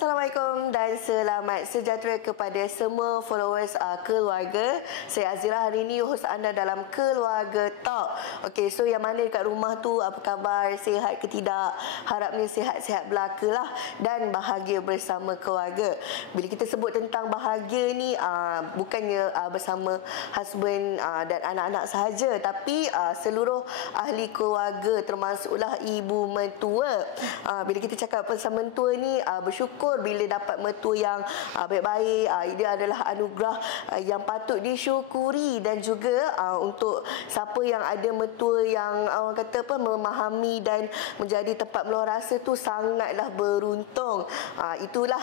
Assalamualaikum dan selamat sejahtera kepada semua followers keluarga. Saya Azira, hari ini host anda dalam Keluarga Talk. Okey, so yang mana dekat rumah tu, apa khabar? Sihat ke tidak? Harapnya sihat-sihat belaka lah dan bahagia bersama keluarga. Bila kita sebut tentang bahagia ni, bukannya bersama husband dan anak-anak sahaja, tapi seluruh ahli keluarga, termasuklah ibu mentua. Bila kita cakap pasal mentua ni, bersyukur bila dapat mentua yang baik-baik. Dia adalah anugerah yang patut disyukuri, dan juga untuk siapa yang ada mentua yang orang kata memahami dan menjadi tempat meluah rasa tu, sangatlah beruntung. Itulah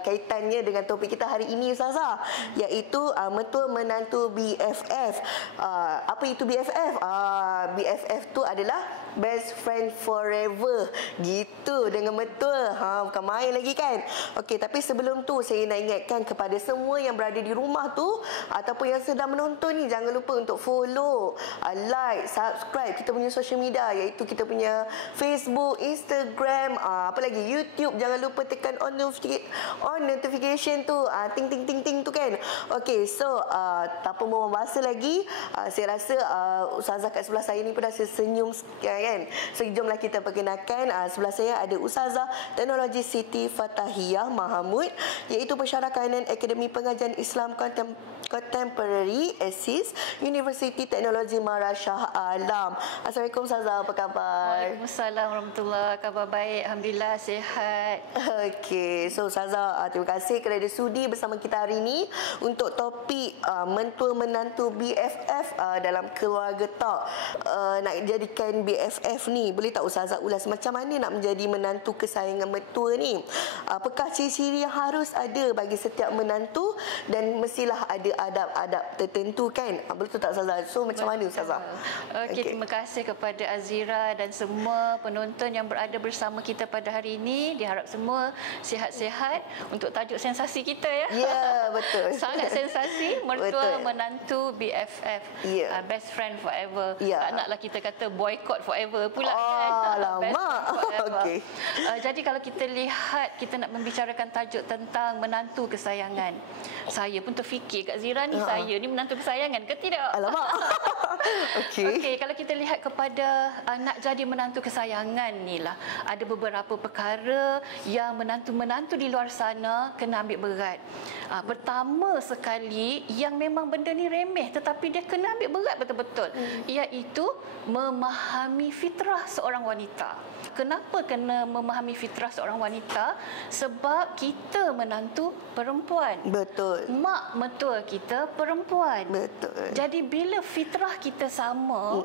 kaitannya dengan topik kita hari ini, Ustazah, iaitu mentua menantu BFF. Apa itu BFF? BFF tu adalah best friend forever gitu dengan mentua. Bukan main lagi kan. Okey, tapi sebelum tu saya nak ingatkan kepada semua yang berada di rumah tu ataupun yang sedang menonton ni, jangan lupa untuk follow, like, subscribe kita punya social media, iaitu kita punya Facebook, Instagram, apa lagi, YouTube. Jangan lupa tekan on notification tu, ting ting ting ting tu kan. Okey, so tanpa membuang masa lagi, saya rasa Ustazah kat sebelah saya ni pun dah senyum kan. So jomlah kita perkenalkan. Sebelah saya ada Ustazah Teknologi Siti Fatahiyah Mahamud, iaitu pensyarah kanan Akademi Pengajian Islam Contemporary ASIS Universiti Teknologi Mara Shah Alam. Assalamualaikum Ustazah, apa khabar? Waalaikumsalam warahmatullahi, khabar baik, alhamdulillah sihat. Okey, so Ustazah, terima kasih kerana sudi bersama kita hari ini untuk topik mentua menantu BFF dalam Keluarga Talk. Nak jadikan BFF ni, boleh tak Ustazah ulas macam mana nak menjadi menantu kesayangan mentua ni? Apakah ciri-ciri yang harus ada bagi setiap menantu, dan mestilah ada adab-adab tertentu kan? Betul tak Ustazah? So macam mana Ustazah? Okey, terima kasih kepada Azira dan semua penonton yang berada bersama kita pada hari ini. Diharap semua sihat-sihat. Untuk tajuk sensasi kita ya. Ya, betul. Sangat sensasi, mentua menantu BFF. Best friend forever. Tak naklah kita kata boycott forever pula kan. Alamak. Okay. Jadi kalau kita lihat, kita nak membicarakan tajuk tentang menantu kesayangan. Saya pun terfikir, Kak Zira ni, saya ni menantu kesayangan ke tidak? Alamak. Okey, kalau kita lihat kepada nak jadi menantu kesayangan ni lah, ada beberapa perkara yang menantu-menantu di luar sana kena ambil berat. Pertama sekali, yang memang benda ni remeh tetapi dia kena ambil berat betul-betul, iaitu memahami fitrah seorang wanita. Kenapa kena memahami fitrah seorang wanita? Sebab kita menantu perempuan. Betul. Mak mentua kita perempuan. Betul. Jadi bila fitrah kita sama,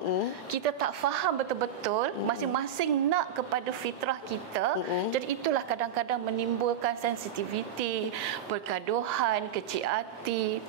kita tak faham betul-betul, masing-masing nak kepada fitrah kita. Jadi itulah kadang-kadang menimbulkan sensitiviti, pergaduhan, kecil hati.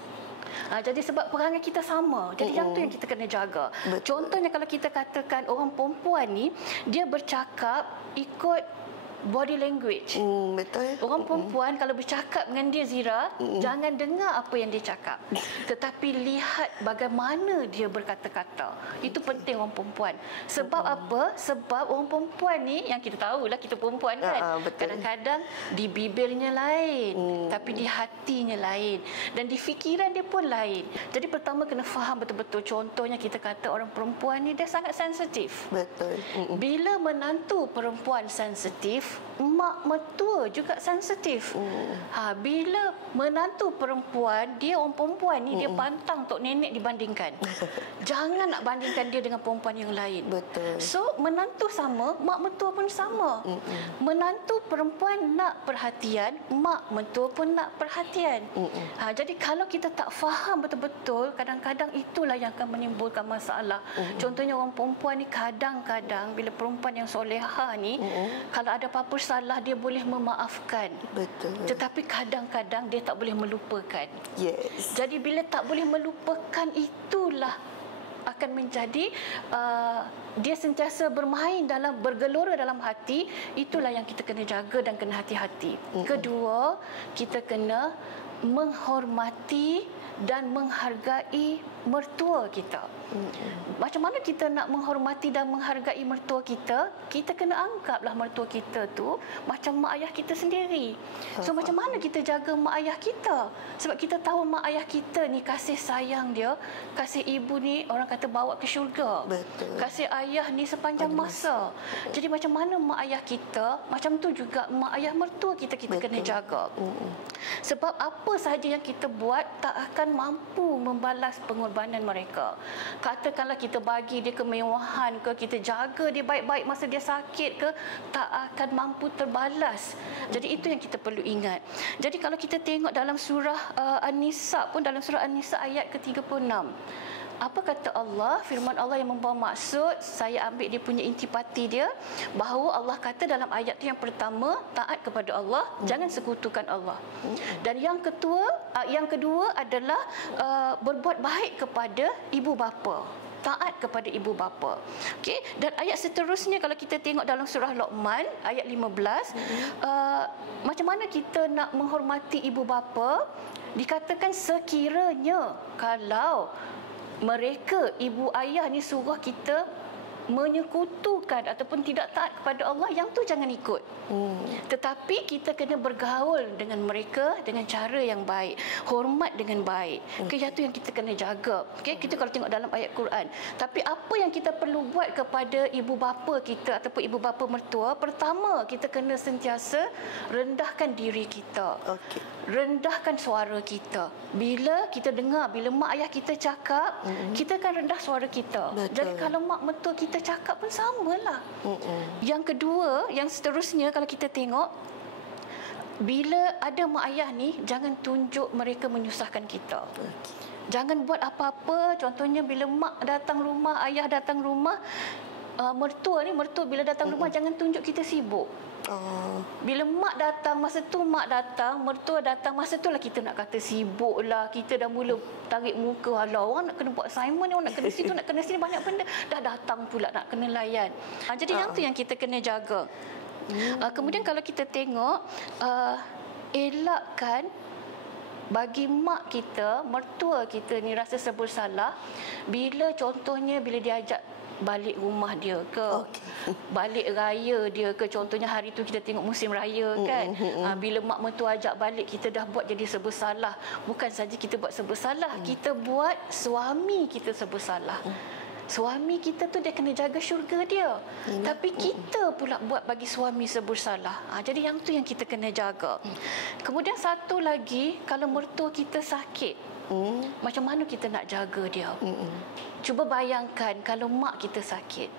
Jadi sebab perangai kita sama. Jadi yang tu yang kita kena jaga. Betul. Contohnya kalau kita katakan orang perempuan ni, dia bercakap ikut body language. Betul. Orang perempuan kalau bercakap dengan dia, Zira, jangan dengar apa yang dia cakap, tetapi lihat bagaimana dia berkata-kata. Itu penting orang perempuan. Sebab apa? Sebab orang perempuan ni, yang kita tahulah, kita perempuan kan, kadang-kadang di bibirnya lain, tapi di hatinya lain, dan di fikiran dia pun lain. Jadi pertama kena faham betul-betul. Contohnya kita kata orang perempuan ni dia sangat sensitif. Betul. Bila menantu perempuan sensitif, mak mentua juga sensitif. Bila menantu perempuan, dia orang perempuan ni, dia pantang tok nenek dibandingkan. Jangan nak bandingkan dia dengan perempuan yang lain. Betul. So menantu sama, mak mentua pun sama. Menantu perempuan nak perhatian, mak mentua pun nak perhatian. Jadi kalau kita tak faham betul-betul, kadang-kadang itulah yang akan menimbulkan masalah. Contohnya orang perempuan ni, kadang-kadang bila perempuan yang soleha ni, kalau ada apa-apa salah, dia boleh memaafkan. Betul. Tetapi kadang-kadang dia tak boleh melupakan. Yes. Jadi bila tak boleh melupakan, itulah akan menjadi dia sentiasa bergelora dalam hati. Itulah yang kita kena jaga dan kena hati-hati. Kedua, kita kena menghormati dan menghargai mertua kita. Macam mana kita nak menghormati dan menghargai mertua kita? Kita kena anggaplah mertua kita tu macam mak ayah kita sendiri. So macam mana kita jaga mak ayah kita? Sebab kita tahu mak ayah kita ni kasih sayang dia, kasih ibu ni orang kata bawa ke syurga. Betul. Kasih ayah ni sepanjang masa. Jadi macam mana mak ayah kita, macam tu juga mak ayah mertua kita kena jaga. Sebab apa sahaja yang kita buat tak akan mampu membalas pengorbanan mereka. Katakanlah kita bagi dia kemewahan ke, kita jaga dia baik-baik masa dia sakit ke, tak akan mampu terbalas. Jadi itu yang kita perlu ingat. Jadi kalau kita tengok dalam surah An-Nisa pun, dalam surah An-Nisa ayat ke-36, apa kata Allah? Firman Allah yang membawa maksud, saya ambil dia punya intipati dia, bahawa Allah kata dalam ayat tu yang pertama, taat kepada Allah, jangan sekutukan Allah. Dan yang kedua adalah berbuat baik kepada ibu bapa. Taat kepada ibu bapa. Okey, dan ayat seterusnya kalau kita tengok dalam surah Luqman ayat 15, macam mana kita nak menghormati ibu bapa? Dikatakan sekiranya kalau mereka, ibu ayah ni suruh kita menyekutukan ataupun tidak taat kepada Allah, yang tu jangan ikut. Tetapi kita kena bergaul dengan mereka dengan cara yang baik, hormat dengan baik. Okay, yang tu yang kita kena jaga. Okay, kita kalau tengok dalam ayat Quran. Tapi apa yang kita perlu buat kepada ibu bapa kita ataupun ibu bapa mertua? Pertama, kita kena sentiasa rendahkan diri kita. Rendahkan suara kita. Bila kita dengar, bila mak ayah kita cakap, kita akan rendah suara kita. Betul. Jadi kalau mak mertua kita cakap pun samalah. Yang kedua, yang seterusnya kalau kita tengok, bila ada mak ayah ni, jangan tunjuk mereka menyusahkan kita. Jangan buat apa-apa. Contohnya bila mak datang rumah, ayah datang rumah, mertua bila datang rumah, jangan tunjuk kita sibuk. Bila mak datang, masa tu mak datang, mertua datang, masa tu lah kita nak kata sibuk lah. Kita dah mula tarik muka. Alah, orang nak kena buat assignment ni, orang nak kena situ, nak kena sini, banyak benda. Dah datang pula nak kena layan. Jadi yang tu yang kita kena jaga. Kemudian kalau kita tengok, elakkan bagi mak kita, mertua kita ni rasa bersalah bila contohnya bila diajak balik rumah dia ke, balik raya dia ke. Contohnya hari tu kita tengok musim raya kan, bila mak mertua ajak balik, kita dah buat jadi serba salah. Bukan saja kita buat serba salah, kita buat suami kita serba salah. Suami kita tu dia kena jaga syurga dia, tapi kita pula buat bagi suami bersalah. Jadi yang tu yang kita kena jaga. Kemudian satu lagi, kalau mertua kita sakit, macam mana kita nak jaga dia? Cuba bayangkan kalau mak kita sakit.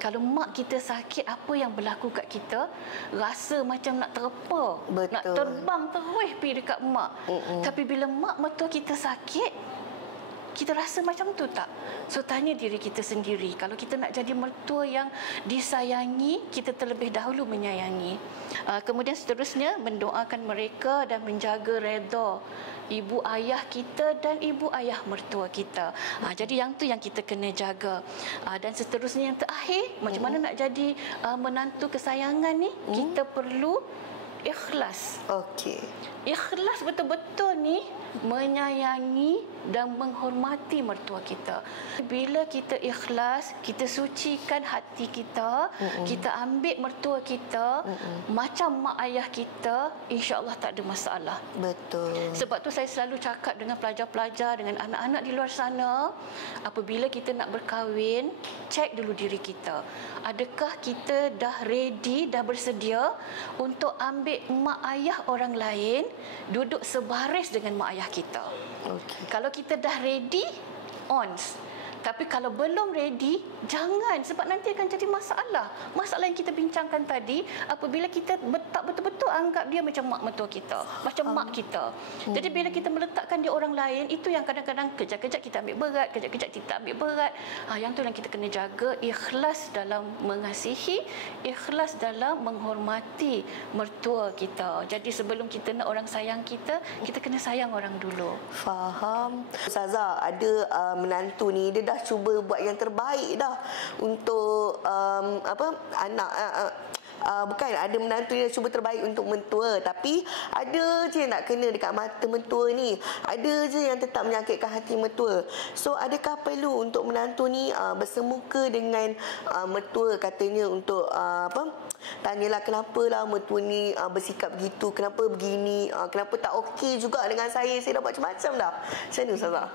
Kalau mak kita sakit, apa yang berlaku kat kita? Rasa macam nak terpa, nak terbang terus pergi dekat mak. Tapi bila mak mertua kita sakit, kita rasa macam tu tak? So tanya diri kita sendiri, kalau kita nak jadi mertua yang disayangi, kita terlebih dahulu menyayangi. Kemudian seterusnya, mendoakan mereka dan menjaga redha ibu ayah kita dan ibu ayah mertua kita. Jadi yang tu yang kita kena jaga. Dan seterusnya yang terakhir, macam mana nak jadi menantu kesayangan ni? Kita perlu ikhlas. Ikhlas betul-betul ni menyayangi dan menghormati mertua kita. Bila kita ikhlas, kita sucikan hati kita, kita ambil mertua kita macam mak ayah kita, insya-Allah tak ada masalah. Betul. Sebab tu saya selalu cakap dengan pelajar-pelajar, dengan anak-anak di luar sana, apabila kita nak berkahwin, cek dulu diri kita. Adakah kita dah ready, dah bersedia untuk ambil mak ayah orang lain, duduk sebaris dengan mak ayah kita? Kalau kita dah ready, ons. Tapi kalau belum ready, jangan, sebab nanti akan jadi masalah. Masalah yang kita bincangkan tadi, apabila kita tak betul-betul anggap dia macam mak mertua kita, macam mak kita. Jadi bila kita meletakkan dia orang lain, itu yang kadang-kadang kejap-kejap kita ambil berat, kejap-kejap kita ambil berat. Yang tu yang kita kena jaga, ikhlas dalam mengasihi, ikhlas dalam menghormati mertua kita. Jadi sebelum kita nak orang sayang kita, kita kena sayang orang dulu. Faham. Ustazah, ada menantu ni, dia dah cuba buat yang terbaik dah untuk anak bukan ada menantu yang cuba terbaik untuk mentua, tapi ada je nak kena dekat mata mentua ni, ada je yang tetap menyakitkan hati mentua. So adakah perlu untuk menantu ni bersemuka dengan mentua, katanya untuk tanyalah kenapa lah mentua ni bersikap begitu, kenapa begini, kenapa tak okey juga dengan saya dah buat macam-macam dah. Macam mana Ustazah?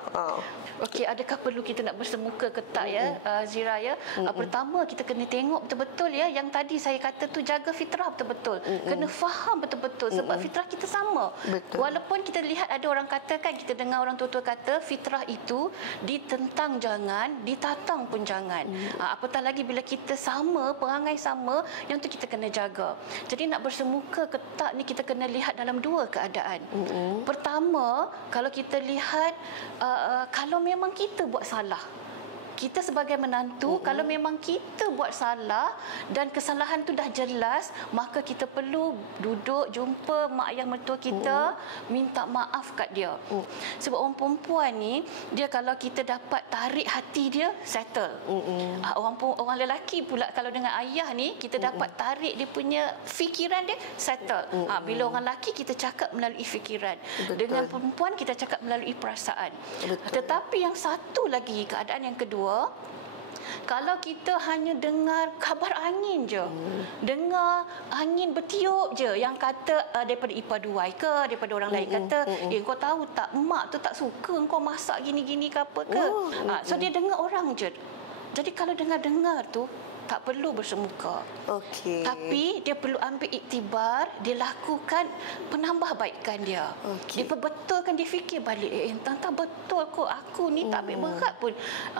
Okey, adakah perlu kita nak bersemuka ke tak ya, Zira ya? Pertama kita kena tengok betul-betul ya, yang tadi saya kata tu jaga fitrah betul-betul. Kena faham betul-betul sebab fitrah kita sama. Betul. Walaupun kita lihat ada orang kata kan, kita dengar orang tua-tua kata fitrah itu ditentang jangan, ditatang pun jangan. Apatah lagi bila kita sama, perangai sama, yang tu kita kena jaga. Jadi nak bersemuka ke tak ni kita kena lihat dalam dua keadaan. Pertama, kalau kita lihat kalau memang kita buat salah, kita sebagai menantu, kalau memang kita buat salah dan kesalahan tu dah jelas, maka kita perlu duduk jumpa mak ayah mertua kita, minta maaf kat dia. Sebab orang perempuan ni, dia kalau kita dapat tarik hati dia, settle. Orang lelaki pula kalau dengan ayah ni, kita dapat tarik dia punya fikiran dia, settle. Bila orang lelaki kita cakap melalui fikiran. Betul. Dengan perempuan kita cakap melalui perasaan. Betul. Tetapi yang satu lagi, keadaan yang kedua, kalau kita hanya dengar kabar angin je, dengar angin bertiup je yang kata daripada ipar duai ke, daripada orang lain kata, kau tahu tak, mak tu tak suka kau masak gini-gini ke apa ke. So dia dengar orang je. Jadi kalau dengar-dengar tu, tak perlu bersemuka. Okey. Tapi dia perlu ambil iktibar, dia lakukan penambahbaikan dia. Okey. Dia perbetulkan, dia fikir balik, entah betul kok aku ni tak ambil berat pun.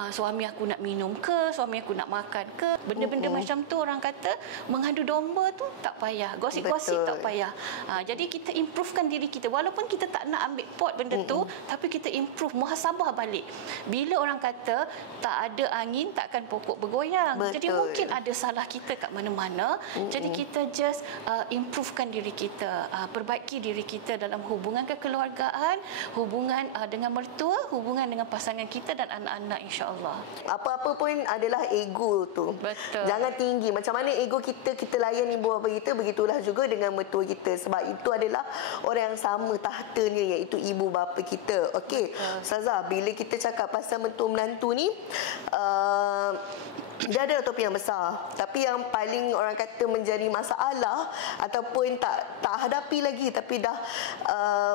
Suami aku nak minum ke, suami aku nak makan ke, benda-benda macam tu orang kata mengadu domba tu tak payah, gosip-gosip tak payah. Jadi kita improvekan diri kita, walaupun kita tak nak ambil pot benda tu, tapi kita improve, muhasabah balik. Bila orang kata tak ada angin takkan pokok bergoyang. Betul. Jadi mungkin ada salah kita kat mana-mana. Jadi kita just improvekan diri kita, perbaiki diri kita dalam hubungan kekeluargaan, hubungan dengan mertua, hubungan dengan pasangan kita dan anak-anak, insya-Allah. Apa-apa pun adalah ego tu. Betul. Jangan tinggi. Macam mana ego kita layan ibu bapa kita, begitulah juga dengan mertua kita. Sebab itu adalah orang yang sama tahtanya, iaitu ibu bapa kita. Okey, Ustazah, bila kita cakap pasal mentua menantu ni, dia ada topik yang besar, tapi yang paling orang kata menjadi masalah ataupun tak hadapi lagi, tapi dah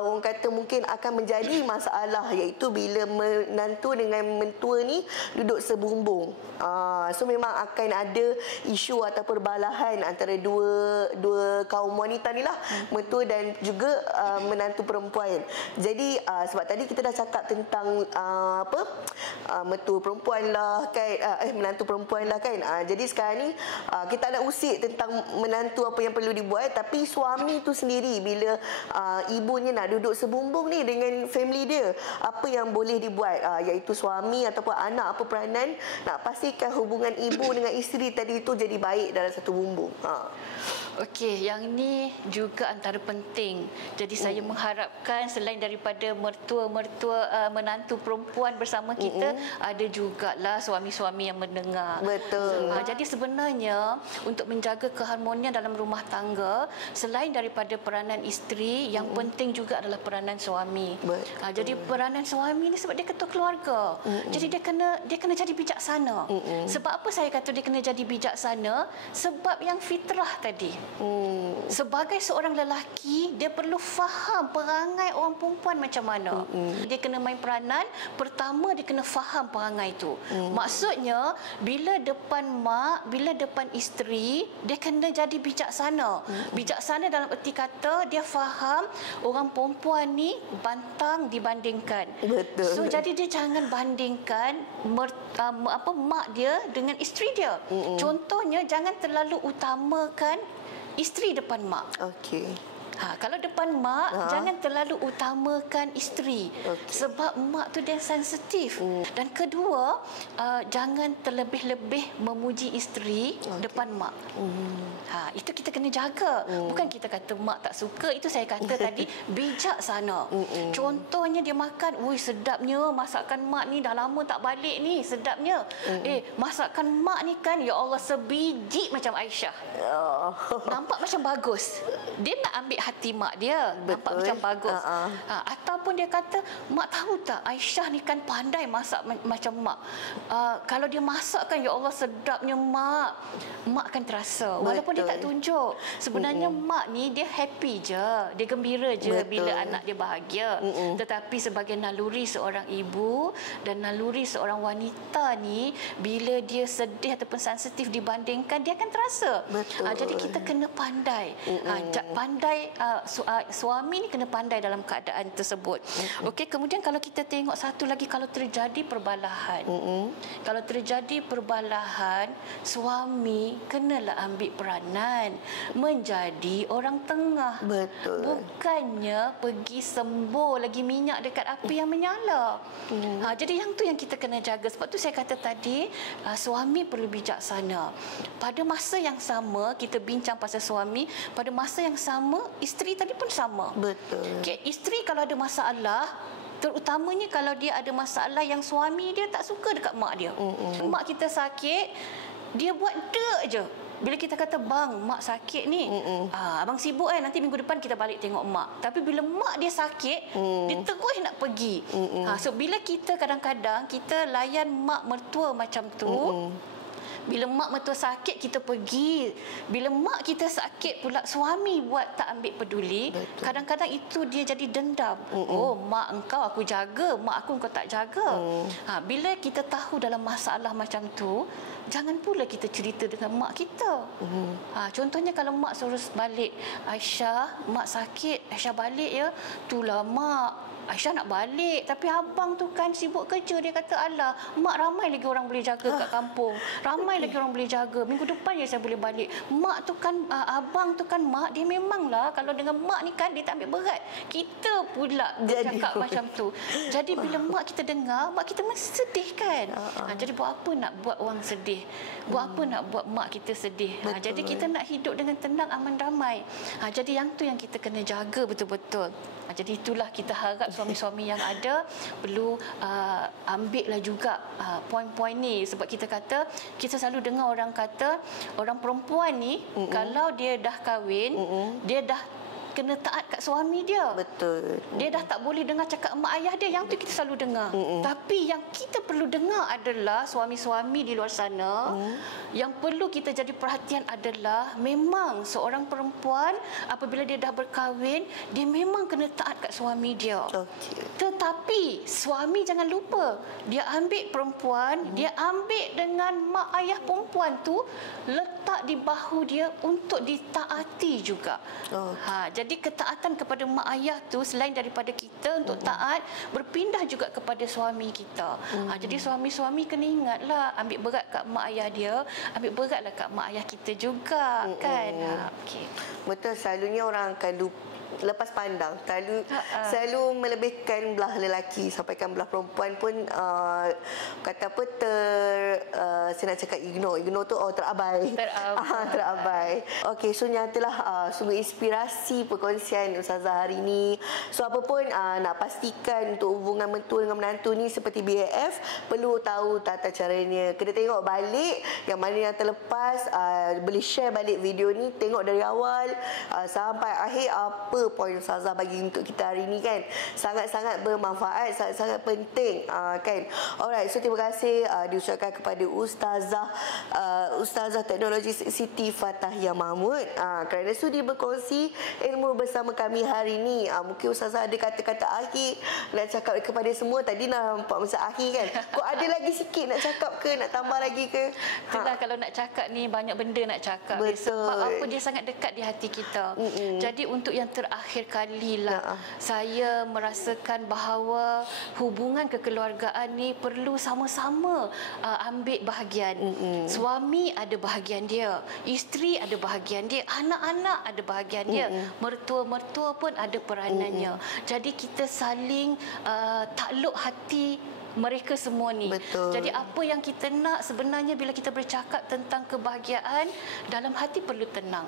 orang kata mungkin akan menjadi masalah, iaitu bila menantu dengan mentua ni duduk sebumbung. So memang akan ada isu atau perbalahan antara dua kaum wanita ni lah, mentua dan juga menantu perempuan. Jadi sebab tadi kita dah cakap tentang mentua perempuan lah kan, menantu perempuan lah kan. Jadi sekarang ni kita nak usik tentang menantu apa yang perlu dibuat, tapi suami tu sendiri bila ibunya nak duduk sebumbung ni dengan family dia, apa yang boleh dibuat, iaitu suami ataupun anak apa peranan nak pastikan hubungan ibu dengan isteri tadi tu jadi baik dalam satu bumbung. Okey, yang ni juga antara penting. Jadi saya mengharapkan selain daripada mertua-mertua menantu perempuan bersama kita, ada jugalah suami-suami yang mendengar. Betul. Jadi sebenarnya untuk menjaga keharmonian dalam rumah tangga, selain daripada peranan isteri, yang penting juga adalah peranan suami. Jadi peranan suami ni sebab dia ketua keluarga. Jadi dia kena jadi bijaksana. Sebab apa saya kata dia kena jadi bijaksana? Sebab yang fitrah tadi. Sebagai seorang lelaki, dia perlu faham perangai orang perempuan macam mana. Dia kena main peranan. Pertama, dia kena faham perangai itu. Maksudnya, bila depan mak, bila depan isteri, dia kena jadi bijaksana. Bijaksana dalam erti kata, dia faham orang perempuan ni bantang dibandingkan. Betul. So, jadi dia jangan bandingkan mak dia dengan isteri dia. Contohnya, jangan terlalu utamakan isteri depan mak. Okey. Kalau depan mak, jangan terlalu utamakan isteri. Sebab mak tu dia sensitif. Dan kedua, jangan terlebih-lebih memuji isteri depan mak. Itu kita kena jaga. Bukan kita kata mak tak suka, itu saya kata tadi bijaksana. Contohnya dia makan, "Ui, sedapnya masakan mak ni, dah lama tak balik ni, sedapnya." Masakan mak ni kan, ya Allah, sebiji macam Aisyah. Nampak macam bagus. Dia nak ambil hati mak dia. Nampak macam bagus. Ataupun dia kata, "Mak tahu tak, Aisyah ni kan pandai masak macam mak. Kalau dia masak kan, ya Allah, sedapnya mak." Mak akan terasa. Walaupun dia tak tunjuk. Sebenarnya mak ni dia happy je. Dia gembira je bila anak dia bahagia. Tetapi sebagai naluri seorang ibu dan naluri seorang wanita ni, bila dia sedih ataupun sensitif dibandingkan, dia akan terasa. Jadi kita kena pandai. Suami ni kena pandai dalam keadaan tersebut. Okey, kemudian kalau kita tengok satu lagi, kalau terjadi perbalahan. Kalau terjadi perbalahan, suami kenalah ambil peranan menjadi orang tengah. Bukannya pergi sembur lagi minyak dekat api yang menyala. Jadi yang tu yang kita kena jaga. Sebab tu saya kata tadi, suami perlu bijaksana. Pada masa yang sama, kita bincang pasal suami, pada masa yang sama, isteri tadi pun sama. Okay, isteri kalau ada masalah, terutamanya kalau dia ada masalah yang suami dia tak suka dekat mak dia. Mak kita sakit, dia buat dek je. Bila kita kata, "Bang, mak sakit ni, abang sibuk nanti minggu depan kita balik tengok mak." Tapi bila mak dia sakit, dia terus nak pergi. So bila kita kadang-kadang kita layan mak mertua macam tu, bila mak mertua sakit, kita pergi. Bila mak kita sakit pula, suami buat tak ambil peduli. Kadang-kadang itu dia jadi dendam. "Oh, mak engkau aku jaga, mak aku engkau tak jaga." Bila kita tahu dalam masalah macam tu, jangan pula kita cerita dengan mak kita. Contohnya kalau mak suruh balik, "Aisyah, mak sakit, Aisyah balik ya." "Itulah mak, Aisyah nak balik, tapi abang tu kan sibuk kerja." Dia kata, "Alah, mak ramai lagi orang boleh jaga kat kampung. Ramai lagi orang boleh jaga. Minggu depan je saya boleh balik. Mak tu kan, abang tu kan mak, dia memanglah kalau dengan mak ni kan dia tak ambil berat." Kita pula bercakap macam tu. Jadi bila mak kita dengar, mak kita mesti sedih kan. Jadi buat apa nak buat orang sedih? Buat apa nak buat mak kita sedih? Jadi kita nak hidup dengan tenang, aman, damai. Jadi yang tu yang kita kena jaga betul-betul. Jadi itulah kita harap suami-suami yang ada perlu ambillah juga poin-poin ni. Sebab kita kata, kita selalu dengar orang kata, orang perempuan ni kalau dia dah kahwin, dia dah kena taat kat suami dia. Dia dah tak boleh dengar cakap mak ayah dia. Yang tu kita selalu dengar. Tapi yang kita perlu dengar adalah suami-suami di luar sana, yang perlu kita jadi perhatian adalah, memang seorang perempuan apabila dia dah berkahwin, dia memang kena taat kat suami dia. Tetapi suami jangan lupa, dia ambil perempuan, dia ambil dengan mak ayah perempuan tu, letak di bahu dia untuk ditaati juga. Jadi ketaatan kepada mak ayah tu, selain daripada kita untuk taat, berpindah juga kepada suami kita. Jadi suami-suami kena ingatlah, ambil berat kat mak ayah dia, ambil beratlah kat mak ayah kita juga, kan. Betul, selalunya orang akan lepas pandang, selalu melebihkan belah lelaki, sampaikan belah perempuan pun kata apa, saya nak cakap ignore tu, terabai. Okey, so nyatalah sungguh inspirasi perkongsian Ustazah hari ini. So apa pun nak pastikan untuk hubungan mentua dengan menantu ni seperti BAF, perlu tahu tata caranya. Kena tengok balik yang mana yang terlepas, boleh share balik video ni, tengok dari awal sampai akhir apa poin Ustazah bagi untuk kita hari ini, kan. Sangat-sangat bermanfaat, sangat-sangat penting, kan. Alright, so terima kasih diucapkan kepada Ustazah Teknologi Siti Fatahiyah Mahmud kerana sudi berkongsi ilmu bersama kami hari ini. Mungkin Ustazah ada kata-kata akhir nak cakap kepada semua. Tadi nampak masa akhir, kan. Kok ada lagi sikit nak cakap ke, nak tambah lagi ke? Itulah, kalau nak cakap ni banyak benda nak cakap. Sebab apa, dia sangat dekat di hati kita. Jadi untuk yang terakhir terakhir kalilah saya merasakan bahawa hubungan kekeluargaan ni perlu sama-sama ambil bahagian. Suami ada bahagian dia, isteri ada bahagian dia, anak-anak ada bahagian dia, mertua-mertua pun ada peranannya. Jadi kita saling takluk hati mereka semua ni. Betul. Jadi apa yang kita nak sebenarnya bila kita bercakap tentang kebahagiaan, dalam hati perlu tenang.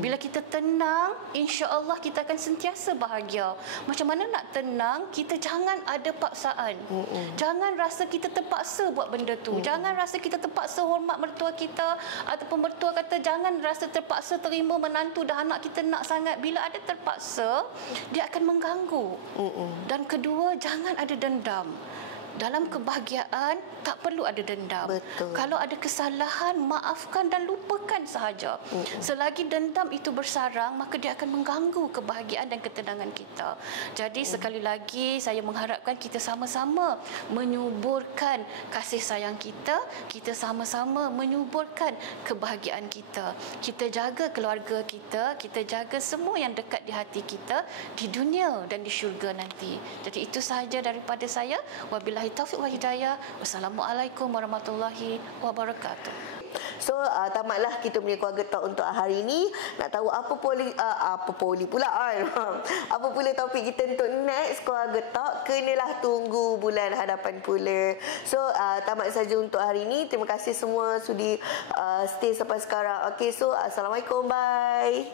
Bila kita tenang, insya-Allah kita akan sentiasa bahagia. Macam mana nak tenang? Kita jangan ada paksaan. Jangan rasa kita terpaksa buat benda tu. Jangan rasa kita terpaksa hormat mertua kita, ataupun mertua kata jangan rasa terpaksa terima menantu dah anak kita nak sangat. Bila ada terpaksa, dia akan mengganggu. Dan kedua, jangan ada dendam. Dalam kebahagiaan tak perlu ada dendam. Betul. Kalau ada kesalahan, maafkan dan lupakan sahaja. Selagi dendam itu bersarang, maka dia akan mengganggu kebahagiaan dan ketenangan kita. Jadi sekali lagi saya mengharapkan kita sama-sama menyuburkan kasih sayang kita, kita sama-sama menyuburkan kebahagiaan kita. Kita jaga keluarga kita jaga semua yang dekat di hati kita di dunia dan di syurga nanti. Jadi itu sahaja daripada saya. Wabillahi taufiq wa hidayah. Wassalamualaikum warahmatullahi wabarakatuh. So tamatlah kita punya keluarga talk untuk hari ini. Nak tahu apa pula apa pula topik kita untuk next keluarga talk, kenalah tunggu bulan hadapan pula. So tamat saja untuk hari ini. Terima kasih semua sudi stay sampai sekarang. Okay, so assalamualaikum, bye.